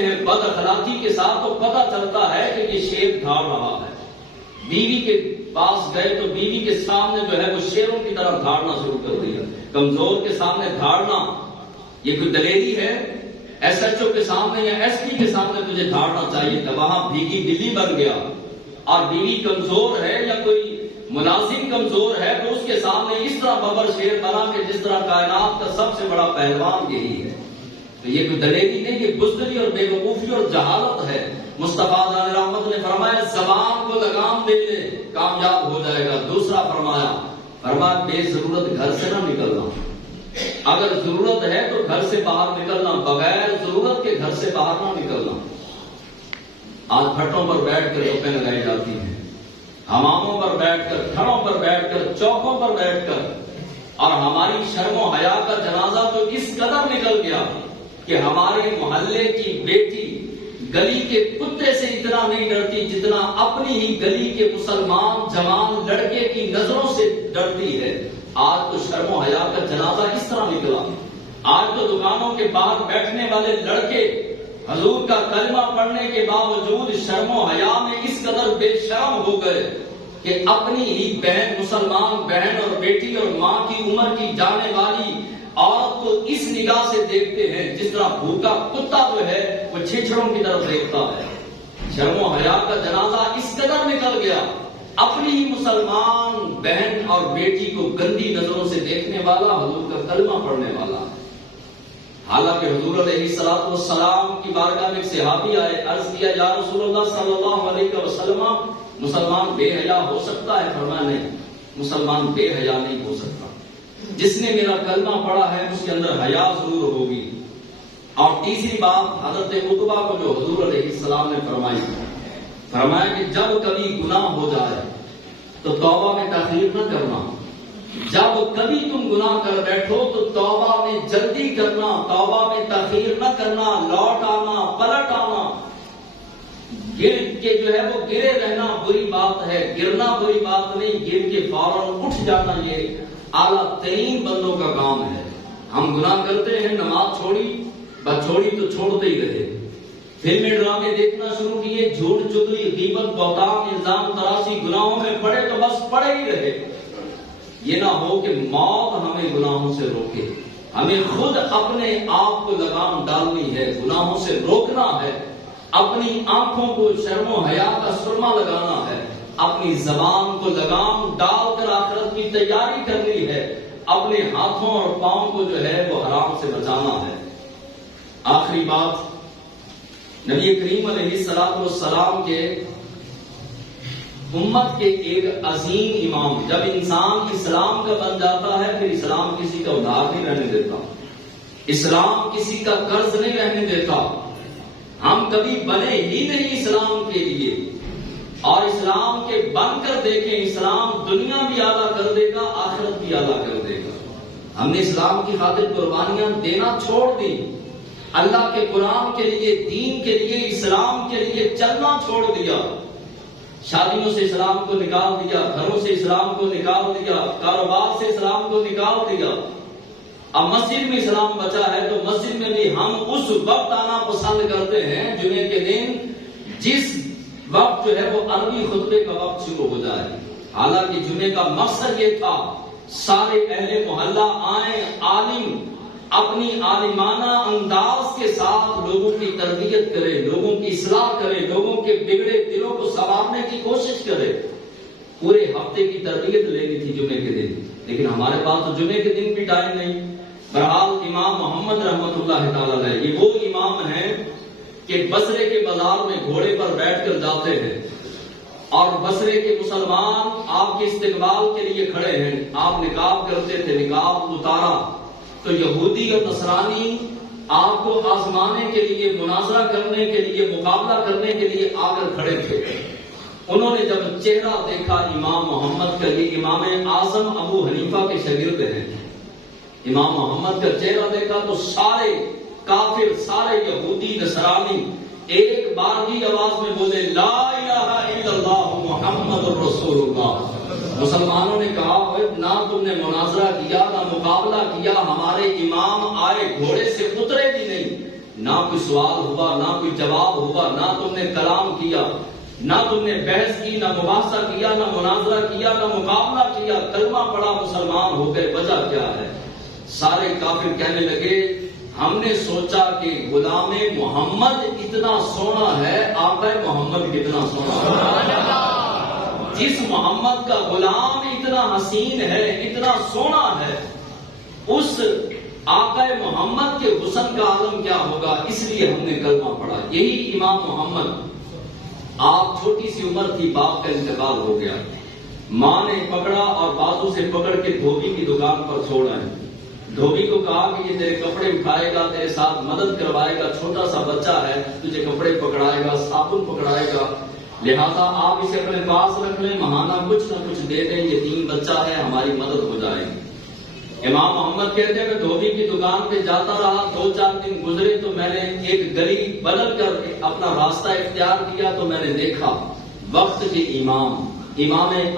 ہیں بد اخلاقی کے ساتھ تو پتہ چلتا ہے کہ یہ شیر دھاڑ رہا ہے. بیوی کے پاس گئے تو بیوی کے سامنے جو ہے وہ شیروں کی طرح دھاڑنا شروع کر دیا. کمزور کے سامنے دھاڑنا یہ کوئی دلیری ہے؟ ایس ایچ او کے سامنے یا ایس پی کے سامنے تجھے دھاڑنا چاہیے تھا. وہاں بھیگی بلی بن گیا. اور بیوی کمزور ہے یا کوئی ملازم کمزور ہے تو اس کے سامنے اس طرح ببر شیر بنا کہ جس طرح کائنات کا سب سے بڑا پہلوان یہی ہے. تو یہ کوئی دلیری نہیں، یہ بزدلی اور بے وقوفی اور جہالت ہے. مصطفیٰ علیہ رحمت نے فرمایا زبان کو لگام دے لے کامیاب ہو جائے گا. دوسرا فرمایا بے ضرورت گھر سے نہ نکلنا. اگر ضرورت ہے تو گھر سے باہر نکلنا، بغیر ضرورت کے گھر سے باہر نہ نکلنا. آج پھٹوں پر بیٹھ کر روپے لگائی جاتی ہیں، حماموں پر بیٹھ کر، گھروں پر بیٹھ کر، چوکوں پر بیٹھ کر، اور ہماری شرم و حیا کا جنازہ تو اس قدر نکل گیا کہ ہمارے محلے کی بیٹی گلی کے کتے سے اتنا نہیں ڈرتی جتنا اپنی ہی گلی کے مسلمان جوان لڑکے کی نظروں سے ڈرتی ہے. آج تو شرم و حیا کا جنازہ اس طرح نکلا. آج تو دکانوں کے باہر بیٹھنے والے لڑکے حضور کا کلمہ پڑھنے کے باوجود شرم و حیا میں اس قدر بے شرم ہو گئے کہ اپنی ہی بہن، مسلمان بہن اور بیٹی اور ماں کی عمر کی جانے والی عورت کو اس نگاہ سے دیکھتے ہیں جس طرح بھوکا کتا جو ہے وہ چھچڑوں کی طرف دیکھتا ہے. شرم و حیا کا جنازہ اس قدر نکل گیا. اپنی ہی مسلمان بہن اور بیٹی کو گندی نظروں سے دیکھنے والا حضور کا کلمہ پڑھنے والا. حالانکہ حضور علیہ السلام کی بارگاہ میں ایک صحابی آئے، عرض کیا یا رسول اللہ صلی اللہ علیہ وسلم مسلمان بے حیا ہو سکتا ہے؟ فرمایا نہیں، مسلمان بے حیا نہیں ہو سکتا. جس نے میرا کلمہ پڑھا ہے اس کے اندر حیا ضرور ہوگی. اور تیسری بات حضرت عتبہ کو جو حضور علیہ السلام نے فرمایا کہ جب کبھی گناہ ہو جائے تو توبہ میں تاخیر نہ کرنا. جب کبھی تم گناہ کر بیٹھو تو توبہ میں جلدی کرنا، توبہ میں تاخیر نہ کرنا، لوٹ آنا، پلٹ آنا. گر کے جو ہے وہ گرے رہنا بری بات ہے، گرنا بری بات نہیں، گر کے فوراً اٹھ جانا یہ اعلیٰ ترین بندوں کا کام ہے. ہم گناہ کرتے ہیں، نماز چھوڑی، بس چھوڑی تو چھوڑتے ہی رہے، فلمیں ڈرامے دیکھنا شروع کیے، جھوٹ چگلی غیبت بہتان الزام تراشی گناہوں میں پڑے تو بس پڑے ہی رہے. یہ نہ ہو کہ موت ہمیں گناہوں سے روکے. ہمیں خود اپنے آپ کو لگام ڈالنی ہے، گناہوں سے روکنا ہے. اپنی آنکھوں کو شرم و حیا کا سرما لگانا ہے. اپنی زبان کو لگام ڈال کر آخرت کی تیاری کرنی ہے. اپنے ہاتھوں اور پاؤں کو جو ہے وہ حرام سے بچانا ہے. آخری بات، نبی کریم علیہ السلام کے امت کے ایک عظیم امام. جب انسان اسلام کا بن جاتا ہے پھر اسلام کسی کا ادھار نہیں رہنے دیتا، اسلام کسی کا قرض نہیں رہنے دیتا. ہم کبھی بنے ہی نہیں اسلام کے لیے، اور اسلام کے بن کر دیکھیں، اسلام دنیا بھی اعلیٰ کر دے گا، آخرت بھی اعلیٰ کر دے گا. ہم نے اسلام کی خاطر قربانیاں دینا چھوڑ دی، اللہ کے قرآن کے لیے، دین کے لیے، اسلام کے لیے چلنا چھوڑ دیا. شادیوں سے اسلام کو نکال دیا، گھروں سے اسلام کو نکال دیا، کاروبار سے اسلام کو نکال دیا. اب مسجد میں اسلام بچا ہے تو مسجد میں بھی ہم اس وقت آنا پسند کرتے ہیں جمعے کے دن جس وقت جو ہے وہ عربی خطبے کا وقت شروع ہو جائے. حالانکہ جمعے کا مقصد یہ تھا سارے اہل محلہ آئیں، عالم اپنی عالمانہ انداز کے ساتھ لوگوں کی تربیت کرے، لوگوں کی اصلاح کرے، لوگوں کے بگڑے دلوں کو سنوارنے کی کوشش کرے. پورے ہفتے کی تربیت لینی تھی جمعے کے دن، لیکن ہمارے پاس تو جمعے کے دن بھی ٹائم نہیں. بہرحال امام محمد رحمت اللہ تعالی علیہ یہ وہ امام ہیں کہ بصرے کے بازار میں گھوڑے پر بیٹھ کر جاتے ہیں اور بصرے کے مسلمان آپ کے استقبال کے لیے کھڑے ہیں. آپ نقاب کرتے تھے، نقاب اتارا تو یہودی اور نصرانی آپ کو آزمانے کے لیے، مناظرہ کرنے کے لیے، مقابلہ کرنے کے لیے آ کر کھڑے تھے. انہوں نے جب چہرہ دیکھا امام محمد کا، یہ امام اعظم ابو حنیفہ کے شاگرد ہیں، امام محمد کا چہرہ دیکھا تو سارے کافر، سارے یہودی نصرانی ایک بار کی آواز میں بولے لا الہ الا اللہ محمد رسول اللہ. مسلمانوں نے کہا نہ تم نے مناظرہ کیا، نہ مقابلہ کیا، ہمارے امام آئے گھوڑے سے اترے بھی نہیں، نہ کوئی سوال ہوا، نہ کوئی جواب ہوا، نہ تم نے کلام کیا، نہ تم نے بحث کی، نہ مباحثہ کیا، نہ مناظرہ کیا، نہ مقابلہ کیا، کلمہ پڑھا مسلمان ہو گئے، وجہ کیا ہے؟ سارے کافر کہنے لگے ہم نے سوچا کہ غلام محمد اتنا سونا ہے، آقا محمد کتنا سونا ہے، جس محمد کا غلام اتنا حسین ہے، اتنا سونا ہے، اس آقا محمد کے حسن کا عالم کیا ہوگا؟ اس لیے ہم نے کلمہ پڑھا۔ یہی امام محمد، آپ چھوٹی سی عمر تھی، باپ کا انتقال ہو گیا، ماں نے پکڑا اور بازو سے پکڑ کے دھوبی کی دکان پر چھوڑا ہے۔ دھوبی کو کہا کہ یہ تیرے کپڑے اٹھائے گا، تیرے ساتھ مدد کروائے گا، چھوٹا سا بچہ ہے، تجھے کپڑے پکڑائے گا، صابن پکڑائے گا، لہذا آپ اسے اپنے پاس رکھ لیں، ماہانہ کچھ نہ کچھ دے دیں، یتیم بچہ ہے، ہماری مدد ہو جائے گی۔ امام محمد کہتے ہیں میں دھوبی کی دکان پہ جاتا رہا، 2-4 دن گزرے تو میں نے ایک گلی بدل کر اپنا راستہ اختیار کیا تو میں نے دیکھا وقت کے امام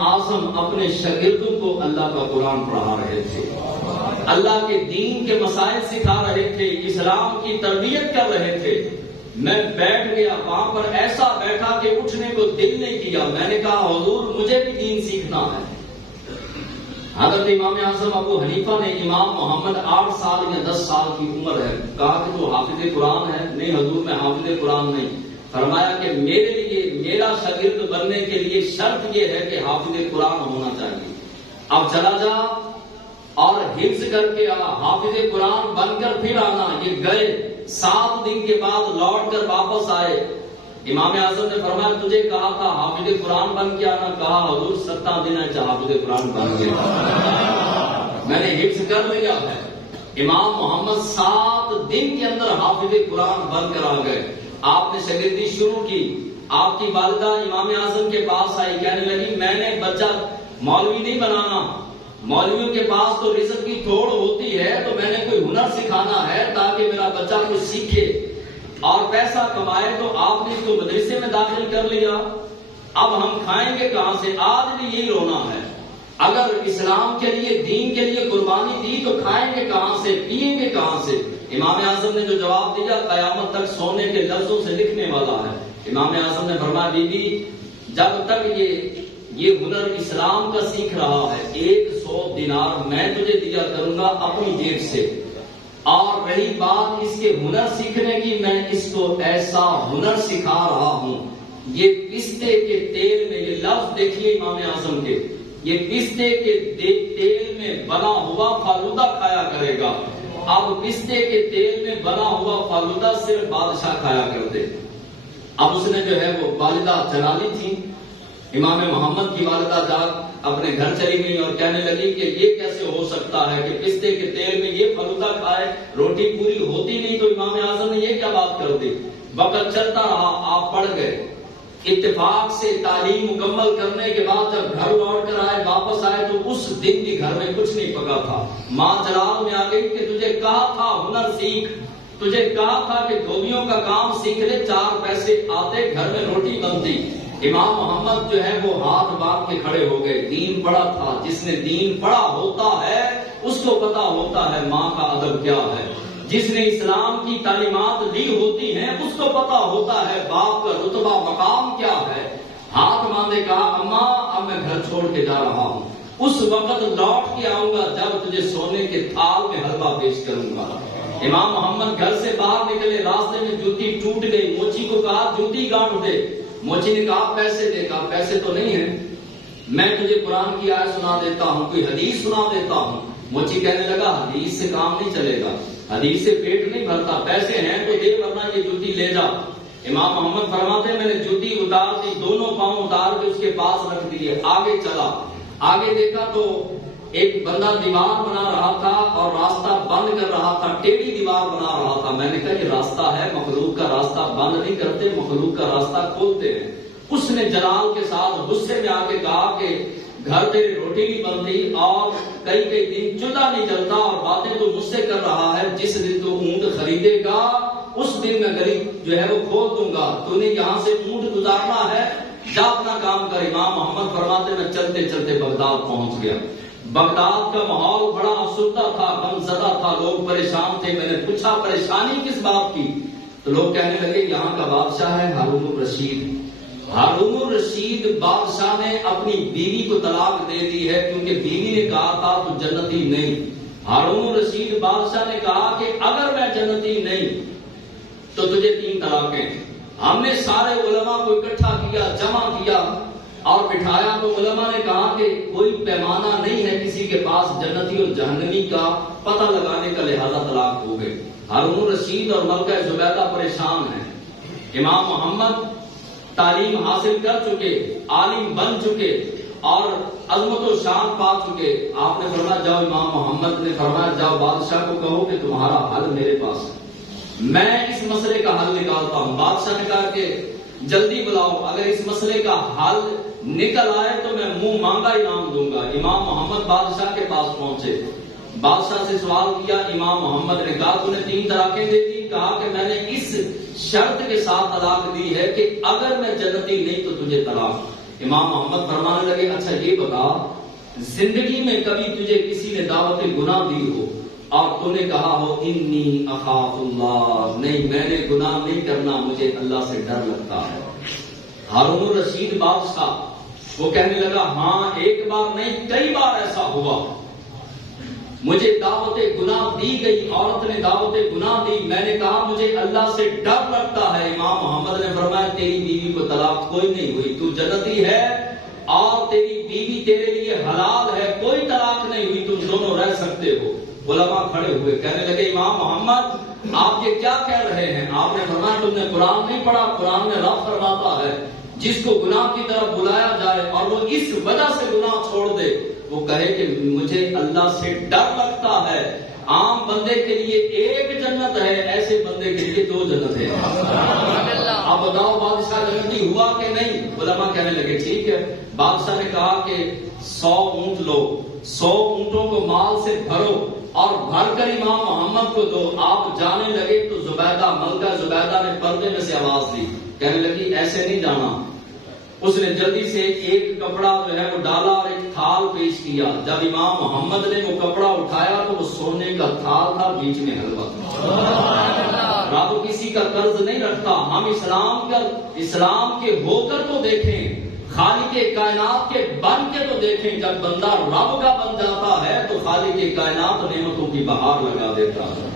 اعظم اپنے شاگردوں کو اللہ کا قرآن پڑھا رہے تھے، اللہ کے دین کے مسائل سکھا رہے تھے، اسلام کی تربیت کر رہے تھے۔ میں بیٹھ گیا، وہاں پر ایسا بیٹھا کہ اٹھنے کو دل نہیں کیا۔ میں نے کہا حضور مجھے بھی دین سیکھنا ہے۔ حضرت امام اعظم ابو حنیفہ نے امام محمد 8 سال یا 10 سال کی عمر ہے، کہا کہ تو حافظ قرآن ہے؟ نہیں حضور میں حافظ قرآن نہیں۔ فرمایا کہ میرے لیے، میرا شاگرد بننے کے لیے شرط یہ ہے کہ حافظ قرآن ہونا چاہیے۔ اب چلا جا اور حفظ کر کے آ، حافظ قرآن بن کر پھر آنا۔ یہ گئے، 7 دن کے بعد لوٹ کر واپس آئے۔ امام اعظم نے فرمایا تجھے کہا تھا حافظ قرآن بن کے آنا، کہا حضور 7 دن ہے حافظ قرآن بن گیا، میں نے حفظ کر لیا ہے۔ امام محمد 7 دن کے اندر حافظ قرآن بن کر آ گئے۔ آپ نے شاگردی شروع کی۔ آپ کی والدہ امام اعظم کے پاس آئی، کہنے لگی میں نے بچہ مولوی نہیں بنانا، مولویوں کے پاس تو رزق کی تھوڑ ہوتی ہے، تو میں نے کوئی ہنر سکھانا ہے تاکہ میرا بچہ کچھ سیکھے اور پیسہ کمائے۔ تو آپ نے اس کو مدرسے میں داخل کر لیا۔ اب ہم کھائیں گے کہاں سے؟ آج بھی یہی رونا ہے۔ اگر اسلام کے لیے، دین کے لیے قربانی دی تو کھائیں گے کہاں سے، پیئیں گے کہاں سے؟ امام اعظم نے جو جواب دیا قیامت تک سونے کے لفظوں سے لکھنے والا ہے۔ امام اعظم نے فرمایا بی بی جب تک یہ ہنر اسلام کا سیکھ رہا ہے 100 دینار میں تجھے دیا کروں گا اپنی جیب سے، اور رہی بات اس کے ہنر سیکھنے کی، میں اس کو ایسا ہنر سکھا رہا ہوں، یہ پستے کے تیل میں، یہ لفظ دیکھیے امام اعظم کے، یہ پستے کے تیل میں بنا ہوا فالودہ کھایا کرے گا۔ اب پستے کے تیل میں بنا ہوا فالودہ صرف بادشاہ کھایا کرتے۔ اب اس نے جو ہے وہ والدہ چلالی تھی، امام محمد کی والدہ جا اپنے گھر چلی گئی اور کہنے لگی کہ یہ کیسے ہو سکتا ہے کہ پستے کے تیل میں یہ فالودہ کھائے، روٹی پوری ہوتی نہیں۔ تو امام اعظم نے یہ کیا بات کر دی؟ وقت چلتا رہا، آپ پڑھ گئے، اتفاق سے تعلیم مکمل کرنے کے بعد جب گھر لوٹ کر آئے، واپس آئے تو اس دن بھی گھر میں کچھ نہیں پکا تھا۔ ماں جلال میں آ گئی کہ تجھے کہا تھا ہنر سیکھ، تجھے کہا تھا کہ دھوبیوں کا کام سیکھ لے، 4 پیسے آتے، گھر میں روٹی بنتی۔ امام محمد جو ہے وہ ہاتھ باندھ کے کھڑے ہو گئے۔ دین پڑھا تھا، جس نے دین پڑھا ہوتا ہے اس کو پتا ہوتا ہے ماں کا ادب کیا ہے، جس نے اسلام کی تعلیمات لی ہوتی ہیں اس کو پتا ہوتا ہے باپ کا رتبہ مقام کیا ہے۔ ہاتھ باندھے کہا اماں اب میں گھر چھوڑ کے جا رہا ہوں، اس وقت لوٹ کے آؤں گا جب تجھے سونے کے تھال میں حلوہ پیش کروں گا۔ امام محمد گھر سے باہر نکلے، راستے میں جوتی ٹوٹ گئی، موچی کو کہا جوتی گانٹھ دے۔ موچی نے کہا پیسے دے، کہا پیسے تو نہیں ہیں، میں تجھے قرآن کی آیت سنا دیتا ہوں، کوئی حدیث سنا دیتا ہوں۔ موچی کہنے لگا حدیث سے کام نہیں چلے گا، حدیث سے پیٹ نہیں بھرتا، پیسے ہیں تو دے ورنہ یہ جوتی لے جا۔ امام محمد فرماتے میں نے جوتی اتار دی، دونوں پاؤں اتار کے اس کے پاس رکھ دیے، آگے چلا۔ آگے دیکھا تو ایک بندہ دیوار بنا رہا تھا اور راستہ بند کر رہا تھا، ٹیڑھی دیوار بنا رہا تھا۔ میں نے کہا یہ راستہ ہے، مخلوق کا راستہ بند نہیں کرتے، مخلوق کا راستہ کھولتے ہیں۔ اس نے جلال کے ساتھ غصے میں آ کے کہا کہ گھر تیری روٹی نہیں بنتی اور کئی دن چولہا نہیں جلتا اور باتیں تو مجھ سے کر رہا ہے، جس دن تو اونٹ خریدے گا اس دن میں گلی جو ہے وہ کھول دوں گا، تو نے یہاں سے اونٹ گزارنا ہے، جا اپنا کام کر۔ امام محمد فرماتے میں چلتے چلتے بغداد پہنچ گیا۔ بغداد کا ماحول بڑا افسردہ تھا، غم زدہ تھا، لوگ پریشان تھے۔ میں نے پوچھا پریشانی کس بات کی؟ تو لوگ کہنے لگے یہاں کا بادشاہ ہے ہارون الرشید۔ ہارون الرشید بادشاہ نے اپنی بیوی کو طلاق دے دی ہے کیونکہ بیوی نے کہا تھا تو جنتی نہیں۔ ہارون الرشید بادشاہ نے کہا کہ اگر میں جنتی نہیں تو تجھے 3 طلاقیں۔ ہم نے سارے علماء کو اکٹھا کیا، جمع کیا اور بٹھایا تو علماء نے کہا کہ کوئی پیمانہ نہیں ہے کسی کے پاس جنتی اور جہنمی کا پتہ لگانے کا، لہذا طلاق ہو گئے۔ ہارون الرشید اور ملکہ زبیدہ پریشان ہیں۔ امام محمد تعلیم حاصل کر چکے، عالم بن چکے اور عظمت و شان پا چکے۔ آپ نے فرمایا جاؤ، امام محمد نے فرمایا جاؤ بادشاہ کو کہو کہ تمہارا حل میرے پاس ہے، میں اس مسئلے کا حل نکالتا ہوں۔ بادشاہ نے کہا کہ جلدی بلاؤ، اگر اس مسئلے کا حل نکل آئے تو میں منہ مانگا انعام دوں گا۔ امام محمد بادشاہ کے پاس پہنچے، بادشاہ سے سوال کیا۔ امام محمد نے کہا تو نے 3 طلاقیں دے دی؟ کہا کہ میں نے اس شرط کے ساتھ طلاق دی ہے کہ اگر میں جنتی نہیں تو تجھے طلاق۔ امام محمد فرمانے لگے اچھا یہ بتا، زندگی میں کبھی تجھے کسی نے دعوت گناہ دی ہو اور تو نے کہا ہو انی اخاف اللہ، نہیں میں نے گناہ نہیں کرنا، مجھے اللہ سے ڈر لگتا ہے۔ ہارون الرشید بادشاہ وہ کہنے لگا ہاں ایک بار نہیں کئی بار ایسا ہوا، مجھے دعوت گناہ دی گئی، عورت نے دعوت گناہ دی، میں نے کہا مجھے اللہ سے ڈر لگتا ہے۔ امام محمد نے فرمایا تیری بیوی کو طلاق کوئی نہیں ہوئی، تو جنتی ہے اور تیری بیوی تیرے لیے حلال ہے، کوئی طلاق نہیں ہوئی، تم دونوں رہ سکتے ہو۔ علماء کھڑے ہوئے کہنے لگے امام محمد آپ یہ کیا کہہ رہے ہیں؟ آپ نے فرمایا تم نے قرآن نہیں پڑھا، قرآن میں رب فرماتا ہے جس کو گناہ کی طرف بلایا جائے اور وہ اس وجہ سے گناہ چھوڑ دے، وہ کہے کہ مجھے اللہ سے ڈر لگتا ہے۔ عام بندے کے لیے 1 جنت ہے، ایسے بندے کے لیے 2 جنت ہے۔ اب بتاؤ بادشاہ جنتی ہوا کہ نہیں؟ علماء کہنے لگے ٹھیک ہے۔ بادشاہ نے کہا کہ 100 اونٹ لو، 100 اونٹوں کو مال سے بھرو اور بھر کر امام محمد کو دو۔ آپ جانے لگے تو زبیدہ ملکہ زبیدہ نے پردے میں سے آواز دی، کہنے لگی ایسے نہیں جانا۔ اس نے جلدی سے ایک کپڑا جو ہے وہ ڈالا اور ایک تھال پیش کیا۔ جب امام محمد نے وہ کپڑا اٹھایا تو وہ سونے کا تھال تھا، بیچ میں حلوہ تھا۔ رب کسی کا قرض نہیں رکھتا، ہم اسلام کے ہو کر تو دیکھیں، خالق کائنات کے بن کے تو دیکھیں۔ جب بندہ رب کا بن جاتا ہے تو خالق کائنات نعمتوں کی بہار لگا دیتا ہے۔